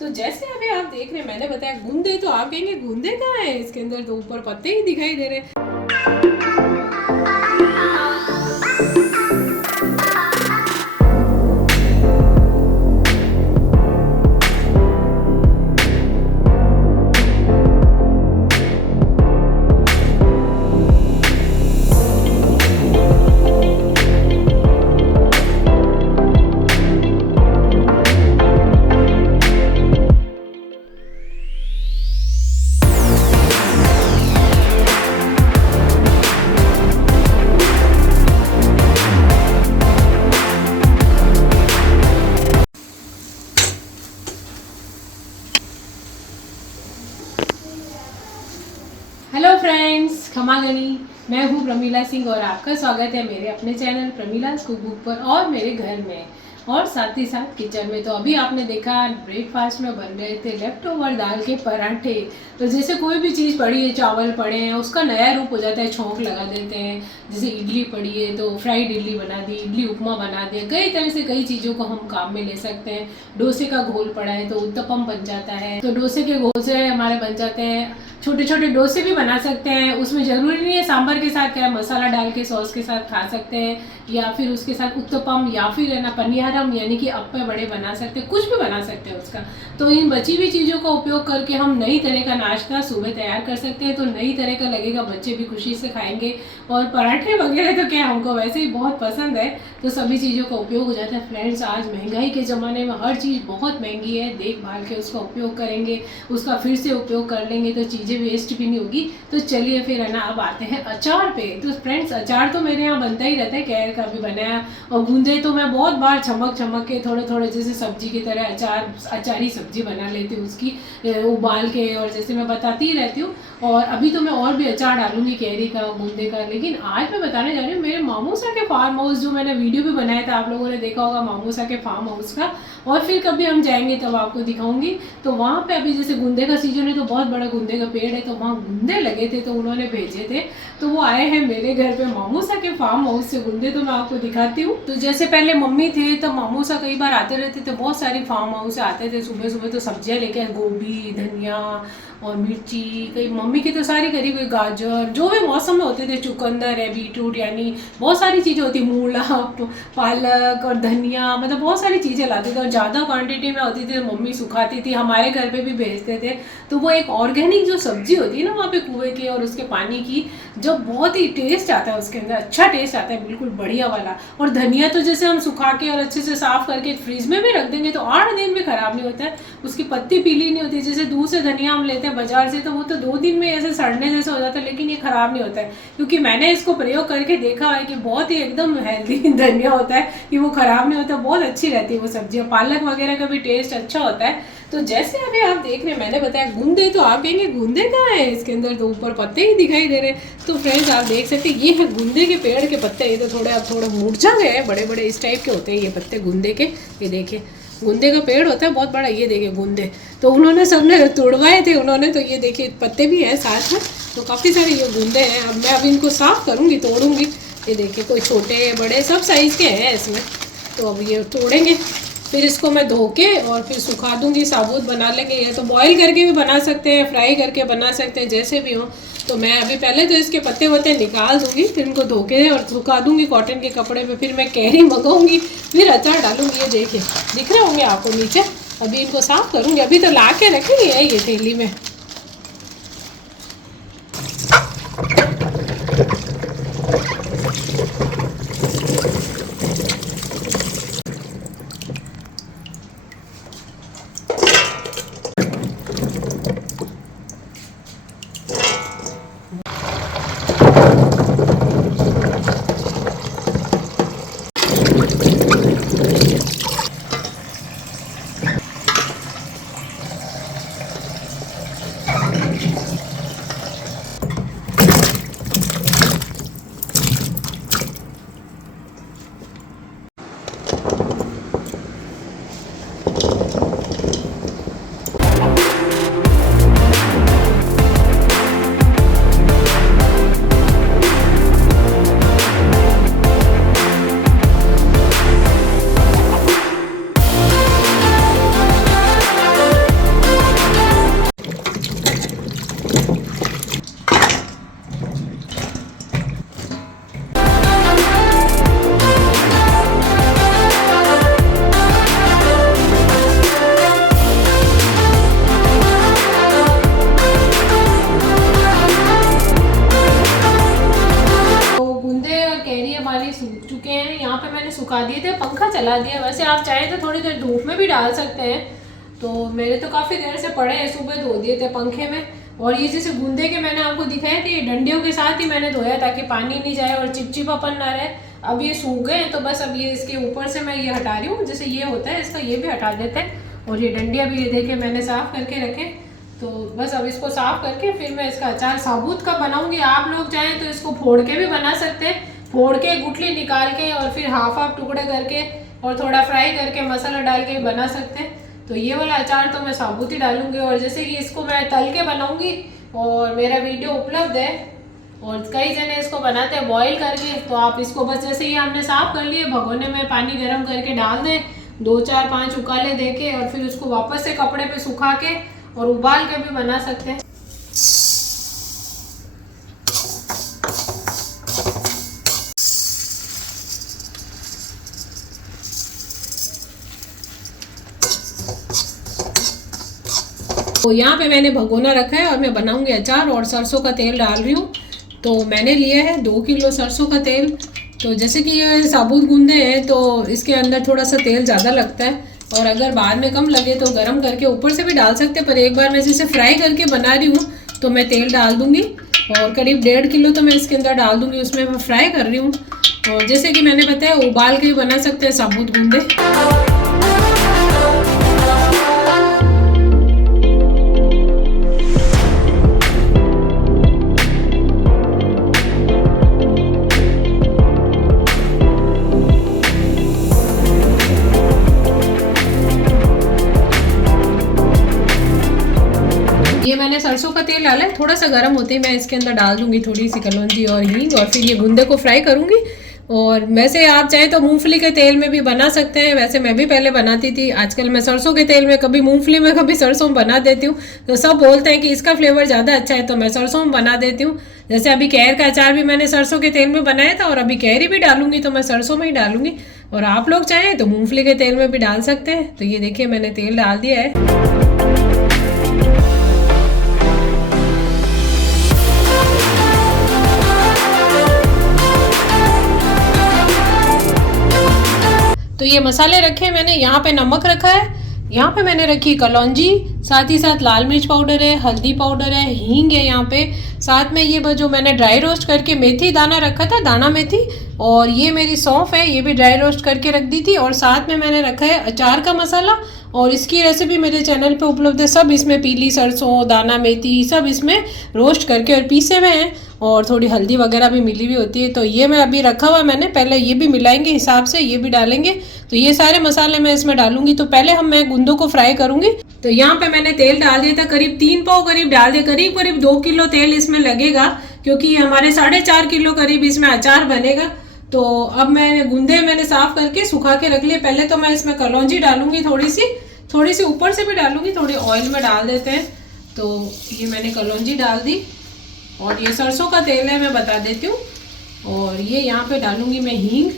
तो जैसे अभी आप देख रहे हैं, मैंने बताया गूंदे, तो आप कहेंगे गूंदे कहाँ है, इसके अंदर तो ऊपर पत्ते ही दिखाई दे रहे हैं। हेलो फ्रेंड्स, खमा गणी। मैं हूँ प्रमीला सिंह और आपका स्वागत है मेरे अपने चैनल प्रमीला's कुकबुक पर और मेरे घर में और साथ ही साथ किचन में। तो अभी आपने देखा ब्रेकफास्ट में बन रहे थे लेफ्ट ओवर दाल के पराठे। तो जैसे कोई भी चीज़ पड़ी है, चावल पड़े हैं, उसका नया रूप हो जाता है, छौंक लगा देते हैं। जैसे इडली पड़ी है तो फ्राइड इडली बना दी, इडली उपमा बना दिया, कई तरह से कई चीज़ों को हम काम में ले सकते हैं। डोसे का घोल पड़ा है तो उत्तपम बन जाता है, तो डोसे के घोल से हमारे बन जाते हैं। छोटे छोटे डोसे भी बना सकते हैं, उसमें ज़रूरी नहीं है सांभर के साथ, क्या मसाला डाल के सॉस के साथ खा सकते हैं, या फिर उसके साथ उत्तपम या फिर है ना पनियारम यानी कि अप्पे बड़े बना सकते हैं, कुछ भी बना सकते हैं उसका। तो इन बची हुई चीज़ों का उपयोग करके हम नई तरह का नाश्ता सुबह तैयार कर सकते हैं। तो नई तरह का लगेगा, बच्चे भी खुशी से खाएंगे। और पराठे वगैरह तो क्या, हमको वैसे ही बहुत पसंद है, तो सभी चीज़ों का उपयोग हो जाता है। फ्रेंड्स, आज महंगाई के ज़माने में हर चीज़ बहुत महंगी है, देखभाल के उसका उपयोग करेंगे, उसका फिर से उपयोग कर लेंगे तो चीज़ें वेस्ट भी नहीं होगी। तो चलिए फिर है ना, अब आते हैं अचार पे। तो फ्रेंड्स, अचार तो मेरे यहाँ बनता ही रहता है, कैर का भी बनाया, और गूंदे तो मैं बहुत बार चमक चमक के थोड़े थोड़े जैसे सब्जी की तरह अचारी सब्जी बना लेती हूँ उसकी, उबाल के, और जैसे मैं बताती ही रहती हूँ। और अभी तो मैं और भी अचार डालूंगी कैरी का, गूंदे का। लेकिन आज मैं बताने जा रही हूँ मेरे मामूसा के फार्म हाउस, जो मैंने वीडियो भी बनाया था, आप लोगों ने देखा होगा मामूसा के फार्म हाउस का, और फिर कभी हम जाएंगे तब आपको दिखाऊंगी। तो वहाँ पे अभी जैसे गूंदे का सीजन है, तो बहुत बड़ा गूंदे का पेड़ है, तो वहाँ गूंदे लगे थे, तो उन्होंने भेजे थे, तो वो आए हैं मेरे घर पे मामूसा के फार्म हाउस से गूंदे। तो मैं आपको दिखाती हूँ। तो जैसे पहले मम्मी थे तो मामूसा कई बार आते रहते थे, बहुत सारी फार्म हाउस से आते थे सुबह सुबह, तो सब्जियाँ लेके, गोभी, धनिया और मिर्ची, कई मम्मी की तो सारी करी हुई, गाजर, जो भी मौसम में होते थे, चुकंदर है, बीटरूट, यानी बहुत सारी चीज़ें होती, मूला, पालक और धनिया, मतलब बहुत सारी चीज़ें लाते थे। और ज़्यादा क्वांटिटी में होती थी तो मम्मी सुखाती थी, हमारे घर पे भी भेजते थे। तो वो एक ऑर्गेनिक जो सब्जी होती है ना वहाँ पे कुएं की और उसके पानी की, जो बहुत ही टेस्ट आता है उसके अंदर, अच्छा टेस्ट आता है, बिल्कुल बढ़िया वाला। और धनिया तो जैसे हम सुखा के और अच्छे से साफ करके फ्रीज में भी रख देंगे तो 8 दिन में ख़राब नहीं होता है, उसकी पत्ती पीली नहीं होती। जैसे दूध से धनिया हम लेते हैं बाजार से, तो वो तो 2 दिन में ऐसे सड़ने जैसा हो जाता है, लेकिन ये ख़राब नहीं होता है, क्योंकि मैंने इसको प्रयोग करके देखा है कि बहुत ही एकदम हेल्दी धनिया होता है, कि वो ख़राब नहीं होता, बहुत अच्छी रहती है वो सब्जी। पालक वगैरह का भी टेस्ट अच्छा होता है। तो जैसे अभी आप देख रहे हैं, मैंने बताया गूंदे, तो आप कहेंगे गूंदे कहाँ है, इसके अंदर तो ऊपर पत्ते ही दिखाई दे रहे हैं। तो फ्रेंड्स, आप देख सकते हैं, ये है गूंदे के पेड़ के पत्ते। ये तो थोड़े अब थोड़े मुरझा गए हैं, बड़े बड़े इस टाइप के होते हैं ये पत्ते गूंदे के। ये देखिए, गूंदे का पेड़ होता है बहुत बड़ा, ये देखिए गूंदे, तो उन्होंने सबने तोड़वाए थे उन्होंने, तो ये देखिए पत्ते भी हैं साथ में, तो काफ़ी सारे ये गूंदे हैं। अब मैं इनको साफ़ करूँगी, तोड़ूंगी। ये देखिए, कोई छोटे बड़े सब साइज़ के हैं इसमें। तो अब ये तोड़ेंगे, फिर इसको मैं धो के और फिर सुखा दूंगी, साबुत बना लेंगे। या तो बॉईल करके भी बना सकते हैं, फ्राई करके बना सकते हैं, जैसे भी हो। तो मैं अभी पहले तो इसके पत्ते वत्ते निकाल दूंगी, फिर इनको धो के और सुखा दूंगी कॉटन के कपड़े पे, फिर मैं कैरी मंगाऊंगी, फिर अचार डालूंगी। ये देखिए, दिख रहे होंगे आपको नीचे। अभी इनको साफ करूंगी, अभी तो ला के रखी है ये थैली में। सुखा दिए थे, पंखा चला दिया। वैसे आप चाहें तो थोड़ी देर धूप में भी डाल सकते हैं, तो मेरे तो काफ़ी देर से पड़े हैं, सुबह धो दिए थे पंखे में। और ये जैसे गूंदे के मैंने आपको दिखाया कि डंडियों के साथ ही मैंने धोया ताकि पानी नहीं जाए और चिपचिपापन ना रहे। अब ये सूख गए हैं, तो बस अब ये इसके ऊपर से मैं ये हटा रही हूँ, जैसे ये होता है इसका, ये भी हटा देते हैं। और ये डंडियाँ भी ये देखे मैंने साफ़ करके रखे। तो बस अब इसको साफ़ करके फिर मैं इसका अचार साबुत का बनाऊँगी। आप लोग चाहें तो इसको फोड़ के भी बना सकते हैं, फोड़ के गुठली निकाल के और फिर हाफ टुकड़े करके और थोड़ा फ्राई करके मसाला डाल के बना सकते हैं। तो ये वाला अचार तो मैं साबुत ही डालूंगी। और जैसे कि इसको मैं तल के बनाऊंगी और मेरा वीडियो उपलब्ध है, और कई जने इसको बनाते हैं बॉईल करके। तो आप इसको बस जैसे ही हमने साफ़ कर लिए, भगोने में पानी गर्म करके डाल दें, 2 4 5 उकाले दे के, और फिर उसको वापस से कपड़े पे सुखा के और उबाल के भी बना सकते हैं। तो यहाँ पे मैंने भगोना रखा है और मैं बनाऊंगी अचार, और सरसों का तेल डाल रही हूँ। तो मैंने लिया है 2 किलो सरसों का तेल। तो जैसे कि ये साबुत गूंदे हैं तो इसके अंदर थोड़ा सा तेल ज़्यादा लगता है, और अगर बाद में कम लगे तो गरम करके ऊपर से भी डाल सकते हैं। पर एक बार मैं जैसे फ्राई करके बना रही हूँ तो मैं तेल डाल दूँगी, और करीब 1.5 किलो तो मैं इसके अंदर डाल दूँगी, उसमें मैं फ्राई कर रही हूँ। और जैसे कि मैंने बताया, उबाल के भी बना सकते हैं साबुत गूंदे। ये मैंने सरसों का तेल डाला है, थोड़ा सा गर्म होते ही मैं इसके अंदर डाल दूंगी थोड़ी सी कलौंजी और हींग, और फिर ये गूंदे को फ्राई करूंगी। और वैसे आप चाहें तो मूंगफली के तेल में भी बना सकते हैं, वैसे मैं भी पहले बनाती थी। आजकल मैं सरसों के तेल में, कभी मूंगफली में, कभी सरसों में बना देती हूँ। तो सब बोलते हैं कि इसका फ्लेवर ज़्यादा अच्छा है, तो मैं सरसों में बना देती हूँ। जैसे अभी कैर का अचार भी मैंने सरसों के तेल में बनाया था, और अभी कैरी भी डालूंगी तो मैं सरसों में ही डालूंगी। और आप लोग चाहें तो मूँगफली के तेल में भी डाल सकते हैं। तो ये देखिए मैंने तेल डाल दिया है। तो ये मसाले रखे हैं मैंने, यहाँ पे नमक रखा है, यहाँ पे मैंने रखी कलौंजी, साथ ही साथ लाल मिर्च पाउडर है, हल्दी पाउडर है, हींग है यहाँ पे, साथ में ये जो मैंने ड्राई रोस्ट करके मेथी दाना रखा था, दाना मेथी, और ये मेरी सौंफ है, ये भी ड्राई रोस्ट करके रख दी थी। और साथ में मैंने रखा है अचार का मसाला, और इसकी रेसिपी मेरे चैनल पे उपलब्ध है। सब इसमें पीली सरसों, दाना मेथी, सब इसमें रोस्ट करके और पीसे हुए हैं, और थोड़ी हल्दी वगैरह भी मिली हुई होती है। तो ये मैं अभी रखा हुआ मैंने, पहले ये भी मिलाएंगे हिसाब से, ये भी डालेंगे। तो ये सारे मसाले मैं इसमें डालूंगी। तो पहले मैं गूंदों को फ्राई करूंगी। तो यहाँ पे मैंने तेल डाल दिया था, करीब 3 पाव करीब डाल दिया, करीब 2 किलो तेल इसमें लगेगा, क्योंकि हमारे 4.5 किलो करीब इसमें अचार बनेगा। तो अब गूंदे मैंने साफ करके सुखा के रख लिए। पहले तो मैं इसमें कलौंजी डालूंगी, थोड़ी सी ऊपर से भी डालूंगी, थोड़ी ऑयल में डाल देते हैं। तो ये मैंने कलौंजी डाल दी, और ये सरसों का तेल है, मैं बता देती हूँ। और ये यहाँ पे डालूंगी मैं हींग,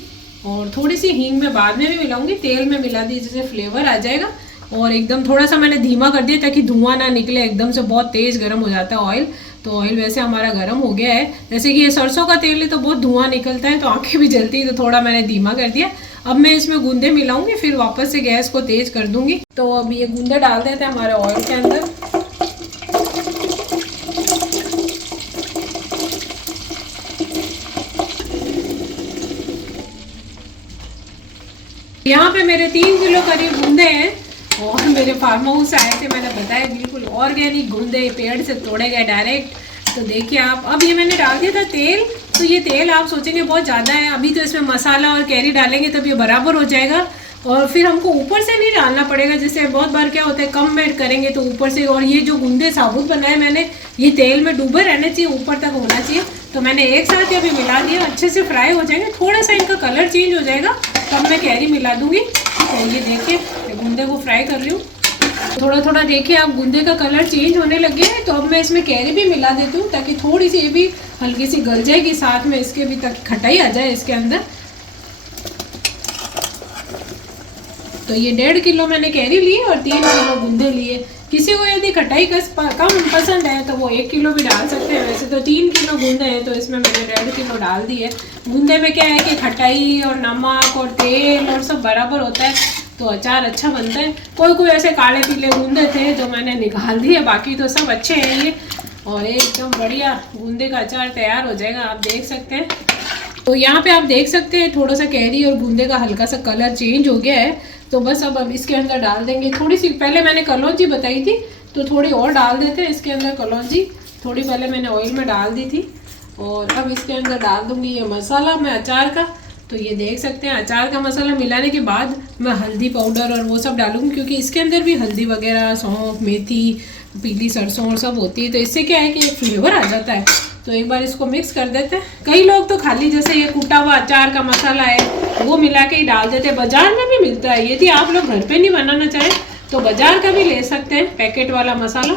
और थोड़ी सी हींग मैं बाद में भी मिलाऊंगी, तेल में मिला दी जिससे फ्लेवर आ जाएगा। और एकदम थोड़ा सा मैंने धीमा कर दिया ताकि धुआं ना निकले, एकदम से बहुत तेज़ गर्म हो जाता है ऑयल। तो ऑयल वैसे हमारा गर्म हो गया है, जैसे कि ये सरसों का तेल है तो बहुत धुआं निकलता है, तो आंखें भी जलती है, तो थोड़ा मैंने धीमा कर दिया। अब मैं इसमें गूंदे मिलाऊंगी, फिर वापस से गैस को तेज कर दूंगी। तो अब ये गूंदे डाल देते हैं हमारे ऑयल के अंदर। यहाँ पे मेरे 3 किलो करीब गूंदे हैं, और मेरे फार्म हाउस आए थे, मैंने बताया बिल्कुल ऑर्गेनिक गूंदे, पेड़ से तोड़े गए डायरेक्ट। तो देखिए आप, अब ये मैंने डाल दिया था तेल। तो ये तेल आप सोचेंगे बहुत ज़्यादा है, अभी तो इसमें मसाला और कैरी डालेंगे तब ये बराबर हो जाएगा, और फिर हमको ऊपर से नहीं डालना पड़ेगा। जैसे बहुत बार क्या होता है, कम ऐड करेंगे तो ऊपर से। और ये जो गूंदे साबुत बनाए मैंने, ये तेल में डूबे रहने चाहिए, ऊपर तक होना चाहिए। तो मैंने एक साथ ये अभी मिला दिया, अच्छे से फ्राई हो जाएंगे, थोड़ा सा इनका कलर चेंज हो जाएगा, तब मैं कैरी मिला दूंगी। तो ये देखिए गूंदे को फ्राई कर रही हूँ, थोड़ा थोड़ा देखिए आप गूंदे का कलर चेंज होने लगे हैं। तो अब मैं इसमें कैरी भी मिला देती हूँ, ताकि थोड़ी सी ये भी हल्की सी गल जाएगी, साथ में इसके भी तक खटाई आ जाए इसके अंदर। तो ये 1.5 किलो मैंने कैरी ली और 3 किलो गूंदे लिए। किसी को यदि खटाई कम पसंद है तो वो 1 किलो भी डाल सकते हैं। वैसे तो 3 किलो गूंदे हैं तो इसमें मैंने 1.5 किलो डाल दी है। गूंदे में क्या है कि खटाई और नमक और तेल और सब बराबर होता है तो अचार अच्छा बनता है। कोई कोई ऐसे काले पीले गूंदे थे जो मैंने निकाल दिए, बाकी तो सब अच्छे हैं ये। और एकदम बढ़िया गूंदे का अचार तैयार हो जाएगा, आप देख सकते हैं। तो यहाँ पे आप देख सकते हैं थोड़ा सा कैरी और गूंदे का हल्का सा कलर चेंज हो गया है। तो बस अब इसके अंदर डाल देंगे थोड़ी सी, पहले मैंने कलौंजी बताई थी तो थोड़ी और डाल देते हैं इसके अंदर कलौंजी। थोड़ी पहले मैंने ऑयल में डाल दी थी और अब इसके अंदर डाल दूंगी ये मसाला मैं अचार का। तो ये देख सकते हैं अचार का मसाला मिलाने के बाद मैं हल्दी पाउडर और वो सब डालूंगी, क्योंकि इसके अंदर भी हल्दी वगैरह, सौंफ, मेथी, पीली सरसों और सब होती है। तो इससे क्या है कि एक फ्लेवर आ जाता है। तो एक बार इसको मिक्स कर देते हैं। कई लोग तो खाली जैसे ये कूटा हुआ अचार का मसाला है वो मिला के ही डाल देते हैं। बाजार में भी मिलता है, यदि आप लोग घर पे नहीं बनाना चाहें तो बाजार का भी ले सकते हैं पैकेट वाला मसाला।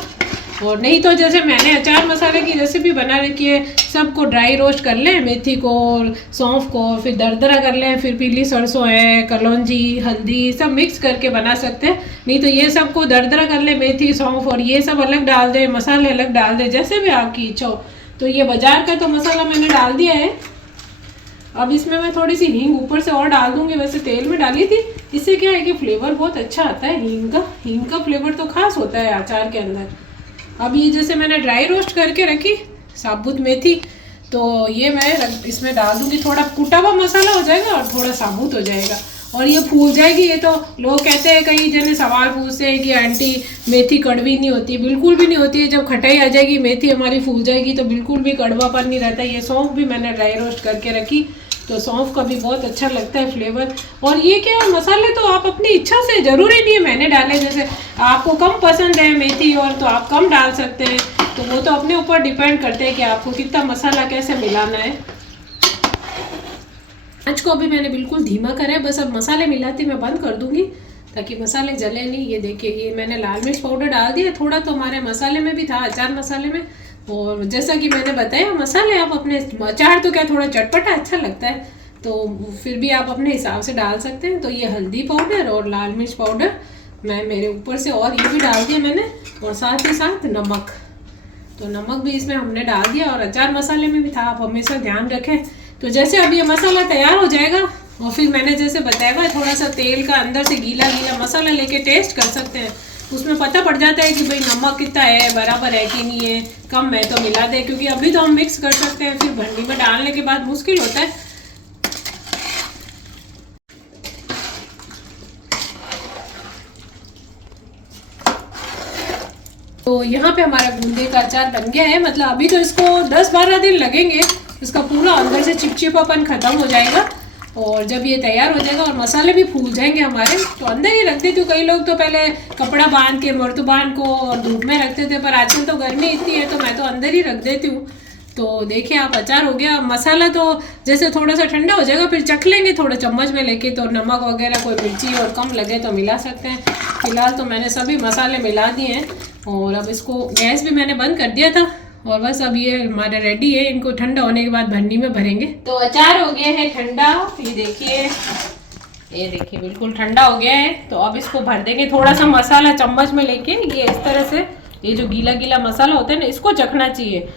और नहीं तो जैसे मैंने अचार मसाले की रेसिपी बना रखी है, सबको ड्राई रोस्ट कर लें, मेथी को और सौंफ को, फिर दरदरा कर लें, फिर पीली सरसों है, कलौंजी, हल्दी सब मिक्स करके बना सकते हैं। नहीं तो ये सबको दरदरा कर लें, मेथी, सौंफ और ये सब अलग डाल दें, मसाले अलग डाल दें, जैसे भी आपकी इच्छा हो। तो ये बाजार का तो मसाला मैंने डाल दिया है। अब इसमें मैं थोड़ी सी हींग ऊपर से और डाल दूंगी, वैसे तेल में डाली थी। इससे क्या है कि फ्लेवर बहुत अच्छा आता है हींग का फ्लेवर तो खास होता है अचार के अंदर। अब ये जैसे मैंने ड्राई रोस्ट करके रखी साबुत मेथी, तो ये मैं इसमें डाल दूंगी। थोड़ा कुटा हुआ मसाला हो जाएगा और थोड़ा साबुत हो जाएगा और ये फूल जाएगी। ये तो लोग कहते हैं, कई जने सवाल पूछते हैं कि आंटी मेथी कड़वी नहीं होती। बिल्कुल भी नहीं होती है। जब खटाई आ जाएगी मेथी हमारी फूल जाएगी तो बिल्कुल भी कड़वापन नहीं रहता। ये सौंफ भी मैंने ड्राई रोस्ट करके रखी तो सौंफ का भी बहुत अच्छा लगता है फ्लेवर। और ये क्या है, मसाले तो आप अपनी इच्छा से, ज़रूरी नहीं है मैंने डाले। जैसे आपको कम पसंद है मेथी और तो आप कम डाल सकते हैं, तो वो तो अपने ऊपर डिपेंड करते हैं कि आपको कितना मसाला कैसे मिलाना है। आँच को अभी मैंने बिल्कुल धीमा करा है, बस अब मसाले मिलाते मैं बंद कर दूंगी ताकि मसाले जले नहीं। ये देखिए ये मैंने लाल मिर्च पाउडर डाल दिया, थोड़ा तो हमारे मसाले में भी था, अचार मसाले में। और जैसा कि मैंने बताया मसाले आप अपने, अचार तो क्या थोड़ा चटपटा अच्छा लगता है तो फिर भी आप अपने हिसाब से डाल सकते हैं। तो ये हल्दी पाउडर और लाल मिर्च पाउडर मैं मेरे ऊपर से और ये भी डाल दिया मैंने, और साथ ही साथ नमक। तो नमक भी इसमें हमने डाल दिया और अचार मसाले में भी था, आप हमेशा ध्यान रखें। तो जैसे अब ये मसाला तैयार हो जाएगा और फिर मैंने जैसे बताया थोड़ा सा तेल का अंदर से गीला गीला मसाला लेके टेस्ट कर सकते हैं। उसमें पता पड़ जाता है कि भाई नमक कितना है, बराबर है कि नहीं है, कम है तो मिला दे। क्योंकि अभी तो हम मिक्स कर सकते हैं, फिर भंडी में डालने के बाद मुश्किल होता है। तो यहाँ पे हमारा गूंदे का अचार बन गया है। मतलब अभी तो इसको 10-12 दिन लगेंगे, इसका पूरा अंदर से चिपचिपापन खत्म हो जाएगा। और जब ये तैयार हो जाएगा और मसाले भी फूल जाएंगे हमारे, तो अंदर ही रख देती हूँ। कई लोग तो पहले कपड़ा बांध के मर्तबान को और धूप में रखते थे, पर आजकल तो गर्मी इतनी है तो मैं तो अंदर ही रख देती हूँ। तो देखिए आप अचार हो गया। मसाला तो जैसे थोड़ा सा ठंडा हो जाएगा फिर चख लेंगे थोड़ा चम्मच में लेके, तो नमक वगैरह कोई मिर्ची और कम लगे तो मिला सकते हैं। फिलहाल तो मैंने सभी मसाले मिला दिए हैं और अब इसको गैस भी मैंने बंद कर दिया था और बस अब ये हमारे रेडी है। इनको ठंडा होने के बाद भंडी में भरेंगे। तो अचार हो गया है ठंडा, ये देखिए बिल्कुल ठंडा हो गया है। तो अब इसको भर देंगे। थोड़ा सा मसाला चम्मच में लेके ये इस तरह से, ये जो गीला गीला मसाला होता है ना, इसको चखना चाहिए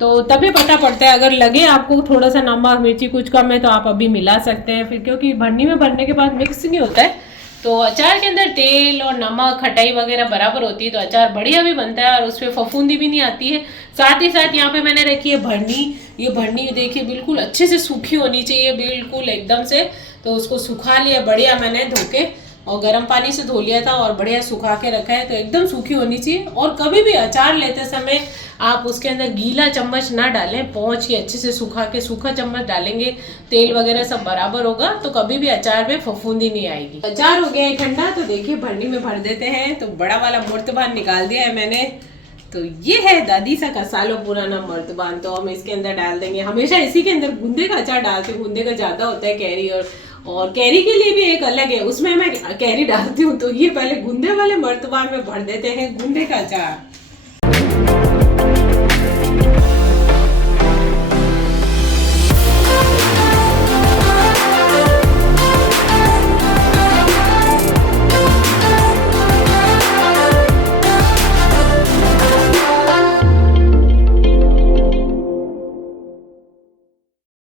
तो तभी पता पड़ता है। अगर लगे आपको थोड़ा सा नमक मिर्ची कुछ कम है तो आप अभी मिला सकते हैं फिर, क्योंकि भरनी में भरने के बाद मिक्स नहीं होता है। तो अचार के अंदर तेल और नमक खटाई वगैरह बराबर होती है तो अचार बढ़िया भी बनता है और उसमें फफूंदी भी नहीं आती है। साथ ही साथ यहाँ पे मैंने रखी है भरनी। ये भरनी देखिए बिल्कुल अच्छे से सूखी होनी चाहिए, बिल्कुल एकदम से। तो उसको सुखा लिया बढ़िया मैंने धो के और गर्म पानी से धो लिया था और बढ़िया सुखा के रखा है। तो एकदम सूखी होनी चाहिए। और कभी भी अचार लेते समय आप उसके अंदर गीला चम्मच ना डालें, पहुँच के अच्छे से सुखा के सूखा चम्मच डालेंगे, तेल वगैरह सब बराबर होगा तो कभी भी अचार में फफूंदी नहीं आएगी। अचार हो गया है ठंडा, तो देखिए भरनी में भर देते हैं। तो बड़ा वाला मुर्तबान निकाल दिया है मैंने। तो ये है दादी सा का सालों पुराना मुर्तबान, तो हम इसके अंदर डाल देंगे। हमेशा इसी के अंदर गूंदे का अचार डालते हैं, गूंदे का ज़्यादा होता है कैरी, और कैरी के लिए भी एक अलग है, उसमें मैं कैरी डालती हूँ। तो ये पहले गूंदे वाले मुर्तबान में भर देते हैं गूंदे का अचार।